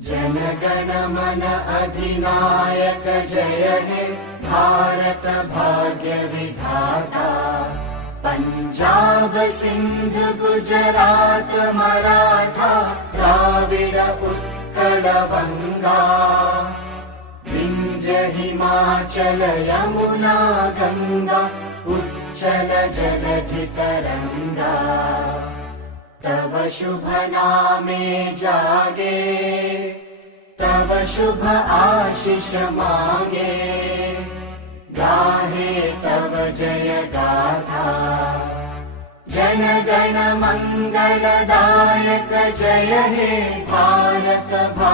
जनगण मन अधिनायक जय हे भारत भाग्य विधाता। पंजाब सिंध गुजरात मराठा द्राविड उत्कल बंगा। विंध्य हिमाचल यमुना गंगा उच्चल जलधि तरंगा। तव शुभ नामे जागे तव शुभ आशीष मांगे। गाहे तव जय गाथा जन गण मंगलदायक जय हे भारत भाग्य